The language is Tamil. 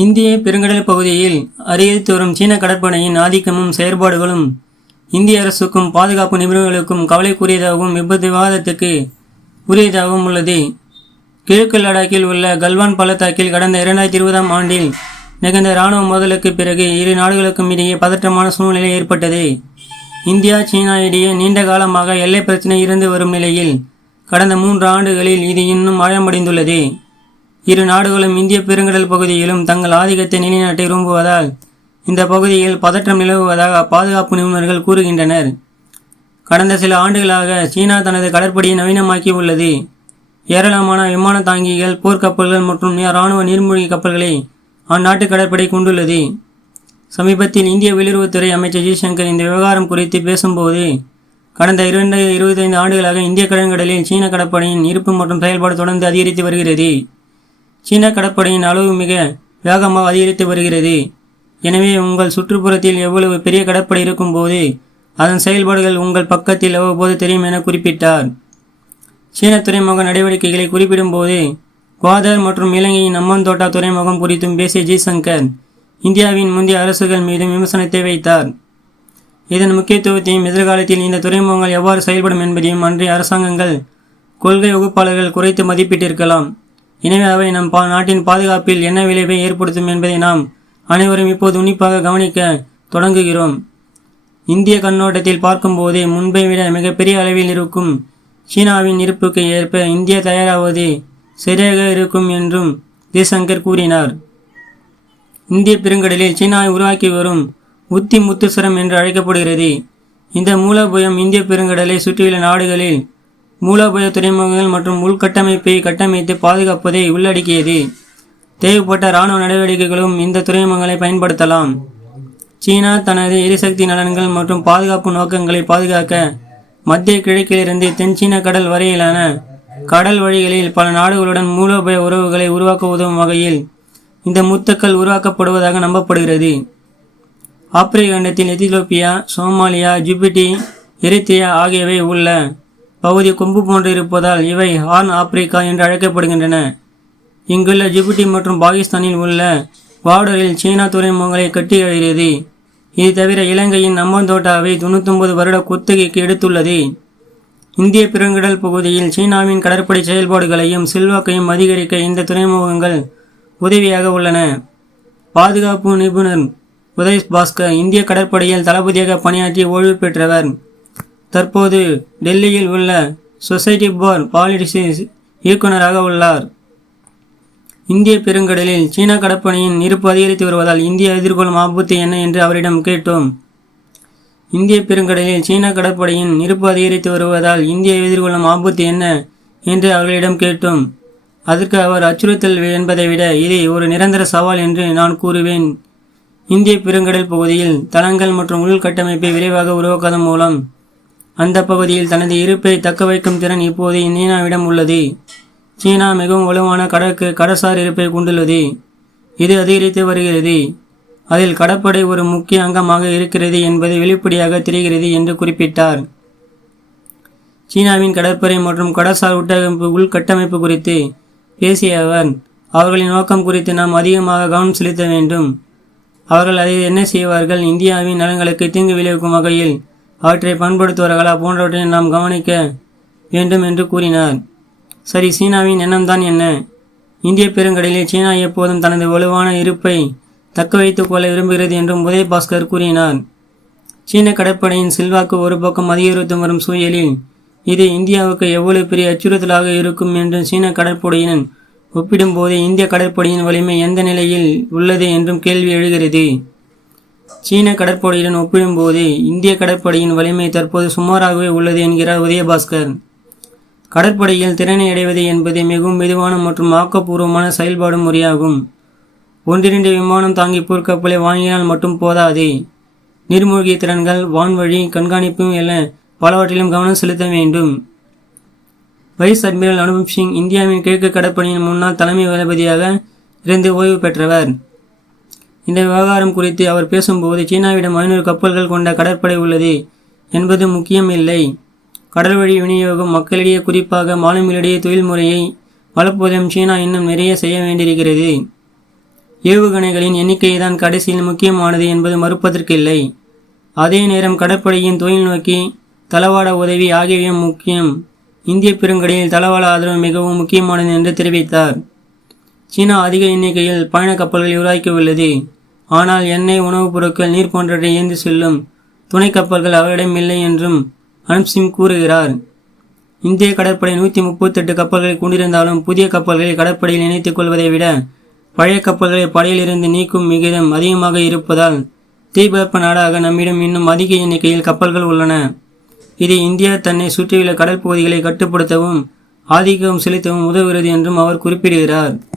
இந்திய பெருங்கடல் பகுதியில் அதிகரித்து வரும் சீன கடற்படையின் ஆதிக்கமும் செயற்பாடுகளும் இந்திய அரசுக்கும் பாதுகாப்பு நிபுணர்களுக்கும் கவலைக்குரியதாகவும் விவாதத்துக்கு உரியதாகவும் உள்ளது. கிழக்கு லடாக்கில் உள்ள கல்வான் பள்ளத்தாக்கில் கடந்த 2020ஆம் ஆண்டில் நிகழ்ந்த இராணுவ மோதலுக்கு பிறகு இரு நாடுகளுக்கும் இடையே பதற்றமான சூழ்நிலை ஏற்பட்டது. இந்தியா சீனா இடையே நீண்ட காலமாக எல்லை பிரச்சினை இருந்து வரும் நிலையில் கடந்த 3 ஆண்டுகளில் இது இன்னும் ஆழமடைந்துள்ளது. இரு நாடுகளும் இந்திய பெருங்கடல் பகுதியிலும் தங்கள் ஆதிக்கத்தை நிலைநாட்ட விரும்புவதால் இந்த பகுதியில் பதற்றம் நிலவுவதாக பாதுகாப்பு நிபுணர்கள் கூறுகின்றனர். கடந்த சில ஆண்டுகளாக சீனா தனது கடற்படையை நவீனமாக்கி உள்ளது. ஏராளமான விமான தாங்கிகள், போர்க்கப்பல்கள் மற்றும் இராணுவ நீர்மூழ்கி கப்பல்களை அந்நாட்டு கடற்படை கொண்டுள்ளது. சமீபத்தில் இந்திய வெளியுறவுத்துறை அமைச்சர் ஜெய்சங்கர் இந்த விவகாரம் குறித்து பேசும்போது, கடந்த 25 ஆண்டுகளாக இந்திய கடற்கடலில் சீன கடற்படையின் இருப்பு மற்றும் செயல்பாடு தொடர்ந்து அதிகரித்து வருகிறது. சீன கடற்படையின் அளவு மிக வேகமாக அதிகரித்து வருகிறது. எனவே உங்கள் சுற்றுப்புறத்தில் எவ்வளவு பெரிய கடற்படை இருக்கும் போது அதன் செயல்பாடுகள் உங்கள் பக்கத்தில் அவ்வப்போது தெரியும் என குறிப்பிட்டார். சீன துறைமுக நடவடிக்கைகளை குறிப்பிடும் போது குவாதர் மற்றும் இலங்கையின் அம்மந்தோட்டா துறைமுகம் குறித்தும் பேசிய ஜெய்சங்கர் இந்தியாவின் முந்தைய அரசுகள் மீதும் விமர்சனத்தை வைத்தார். இதன் முக்கியத்துவத்தையும் எதிர்காலத்தில் இந்த துறைமுகங்கள் எவ்வாறு செயல்படும் என்பதையும் அன்றைய அரசாங்கங்கள், கொள்கை வகுப்பாளர்கள் குறைத்து மதிப்பிட்டிருக்கலாம். எனவே அவை நம் நாட்டின் பாதுகாப்பில் என்ன விளைவை ஏற்படுத்தும் என்பதை நாம் அனைவரும் இப்போது உன்னிப்பாக கவனிக்க தொடங்குகிறோம். இந்திய கண்ணோட்டத்தில் பார்க்கும்போது முன்பை விட மிகப்பெரிய அளவில் இருக்கும் சீனாவின் இருப்புக்கு ஏற்ப இந்தியா தயாராவது சரியாக இருக்கும் என்றும் ஜெய்சங்கர் கூறினார். இந்திய பெருங்கடலில் சீனா உருவாக்கி வரும் உத்தி முத்துசரம் என்று அழைக்கப்படுகிறது. இந்த மூலோபயம் இந்திய பெருங்கடலை சுற்றியுள்ள நாடுகளில் மூலோபய துறைமுகங்கள் மற்றும் உள்கட்டமைப்பை கட்டமைத்து பாதுகாப்பதை உள்ளடக்கியது. தேவைப்பட்ட இராணுவ நடவடிக்கைகளும் இந்த துறைமுகங்களை பயன்படுத்தலாம். சீனா தனது எரிசக்தி நலன்கள் மற்றும் பாதுகாப்பு நோக்கங்களை பாதுகாக்க மத்திய கிழக்கிலிருந்து தென்சீன கடல் வரையிலான கடல் வழிகளில் பல நாடுகளுடன் மூலோபய உறவுகளை உருவாக்க உதவும் வகையில் இந்த முத்துக்கள் உருவாக்கப்படுவதாக நம்பப்படுகிறது. ஆப்பிரிக்க கண்டத்தில் எத்தியோப்பியா, சோமாலியா, ஜிபுட்டி, எரித்ரியா ஆகியவை உள்ள பகுதி கொம்பு போன்று இருப்பதால் இவை ஹார்ன் ஆப்பிரிக்கா என்று அழைக்கப்படுகின்றன. இங்குள்ள ஜிபுட்டி மற்றும் பாகிஸ்தானில் உள்ள பார்டரில் சீனா துறைமுகங்களை கட்டி எழுகிறது. இது தவிர இலங்கையின் அம்மந்தோட்டாவை 99 வருட குத்தகைக்கு எடுத்துள்ளது. இந்திய பெருங்கடல் பகுதியில் சீனாவின் கடற்படை செயல்பாடுகளையும் செல்வாக்கையும் அதிகரிக்க இந்த துறைமுகங்கள் உதவியாக உள்ளன. பாதுகாப்பு நிபுணர் உதய் பாஸ்கர் இந்திய கடற்படையில் தளபதியாக பணியாற்றி ஓய்வு பெற்றவர். தற்போது டெல்லியில் உள்ள சொசைட்டி ஃபார் பாலிடிக்ஸ் இயக்குநராக உள்ளார். இந்திய பெருங்கடலில் சீனா கடற்படையின் இருப்பு அதிகரித்து வருவதால் இந்தியா எதிர்கொள்ளும் ஆபத்து என்ன என்று அவரிடம் கேட்டோம். இந்திய பெருங்கடலில் சீனா கடற்படையின் இருப்பு அதிகரித்து வருவதால் இந்தியா எதிர்கொள்ளும் ஆபத்து என்ன என்று அவர்களிடம் கேட்டோம். அதற்கு அவர், அச்சுறுத்தல் என்பதை விட இது ஒரு நிரந்தர சவால் என்று நான் கூறுவேன். இந்திய பெருங்கடல் பகுதியில் தளங்கள் மற்றும் உள்கட்டமைப்பை விரைவாக உருவாக்குவதன் மூலம் அந்த பகுதியில் தனது இருப்பை தக்க வைக்கும் திறன் இப்போது சீனாவிடம் உள்ளது. சீனா மிகவும் வலுவான கடற்சார் இருப்பை கொண்டுள்ளது. இது அதிகரித்து வருகிறது. அதில் கடற்படை ஒரு முக்கிய அங்கமாக இருக்கிறது என்பது வெளிப்படையாக தெரிகிறது என்று குறிப்பிட்டார். சீனாவின் கடற்படை மற்றும் கடற்சார் உள்கட்டமைப்பு குறித்து பேசிய அவர், அவர்களின் நோக்கம் குறித்து நாம் அதிகமாக கவனம் செலுத்த வேண்டும். அவர்கள் அதை என்ன செய்வார்கள், இந்தியாவின் நலன்களுக்கு தீங்கு விளைவிக்கும் வகையில் அவற்றை பயன்படுத்துவார்களா போன்றவற்றை நாம் கவனிக்க வேண்டும் என்று கூறினார். சரி, சீனாவின் எண்ணம்தான் என்ன? இந்திய பெருங்கடலில் சீனா எப்போதும் தனது வலுவான இருப்பை தக்க வைத்துக் கொள்ள விரும்புகிறது என்றும் உதய் பாஸ்கர் கூறினார். சீன கடற்படையின் செல்வாக்கு ஒரு பக்கம் அதிகரித்து வரும் சூழலில் இது இந்தியாவுக்கு எவ்வளவு பெரிய அச்சுறுத்தலாக இருக்கும் என்று சீன கடற்படையுடன் ஒப்பிடும்போது இந்திய கடற்படையின் வலிமை எந்த நிலையில் உள்ளது என்றும் கேள்வி எழுகிறது. சீன கடற்படையுடன் ஒப்பிடும்போது இந்திய கடற்படையின் வலிமை தற்போது சுமாராகவே உள்ளது என்கிறார் உதயபாஸ்கர். கடற்படையில் திறனை அடைவது என்பது மிகவும் மெதுவான மற்றும் ஆக்கப்பூர்வமான செயல்பாடு முறையாகும். 1-2 விமானம் தாங்கி போர்க்கப்பலை வாங்கினால் மட்டும் போதாது. நீர்மூழ்கி திறன்கள், வான்வழி கண்காணிப்பு என பலவற்றிலும் கவனம் செலுத்த வேண்டும். வைஸ் அட்மிரல் அனுப் சிங் இந்தியாவின் கிழக்கு கடற்படையின் முன்னாள் தலைமை தளபதியாக இருந்து ஓய்வு பெற்றவர். இந்த விவகாரம் குறித்து அவர் பேசும்போது, சீனாவிடம் 500 கப்பல்கள் கொண்ட கடற்படை உள்ளது என்பது முக்கியம் இல்லை. கடல்வழி விநியோகம் மக்களிடையே, குறிப்பாக மாலுமிகளிடையே தொழில்முறையை வளர்ப்பதிலும் சீனா இன்னும் நிறைய செய்ய வேண்டியிருக்கிறது. ஏவுகணைகளின் எண்ணிக்கைதான் கடைசியில் முக்கியமானது என்பது மறுப்பதற்கில்லை. அதே நேரம் கடற்படையின் தொழில்நோக்கி தளவாட உதவி ஆகியவையும் முக்கியம். இந்திய பெருங்கடலில் தளவாட ஆதரவு மிகவும் முக்கியமானது என்று தெரிவித்தார். சீனா அதிக எண்ணிக்கையில் பயண கப்பல்களை உருவாக்கியுள்ளது. ஆனால் எண்ணெய், உணவுப் பொருட்கள், நீர் போன்றவற்றை ஏந்தி செல்லும் துணை கப்பல்கள் அவரிடம் இல்லை என்றும் அனுப்சிங் கூறுகிறார். இந்திய கடற்படை 138 கப்பல்களை கொண்டிருந்தாலும் புதிய கப்பல்களை கடற்படையில் இணைத்துக் கொள்வதை விட பழைய கப்பல்களை படையிலிருந்து நீக்கும் விகிதம் அதிகமாக இருப்பதால் தீபகற்ப நாடாக நம்மிடம் இன்னும் அதிக எண்ணிக்கையில் கப்பல்கள் உள்ளன. இது இந்தியா தன்னை சுற்றியுள்ள கடல் பகுதிகளை கட்டுப்படுத்தவும் ஆதிக்கம் செலுத்தவும் உதவுகிறது என்றும் அவர் குறிப்பிடுகிறார்.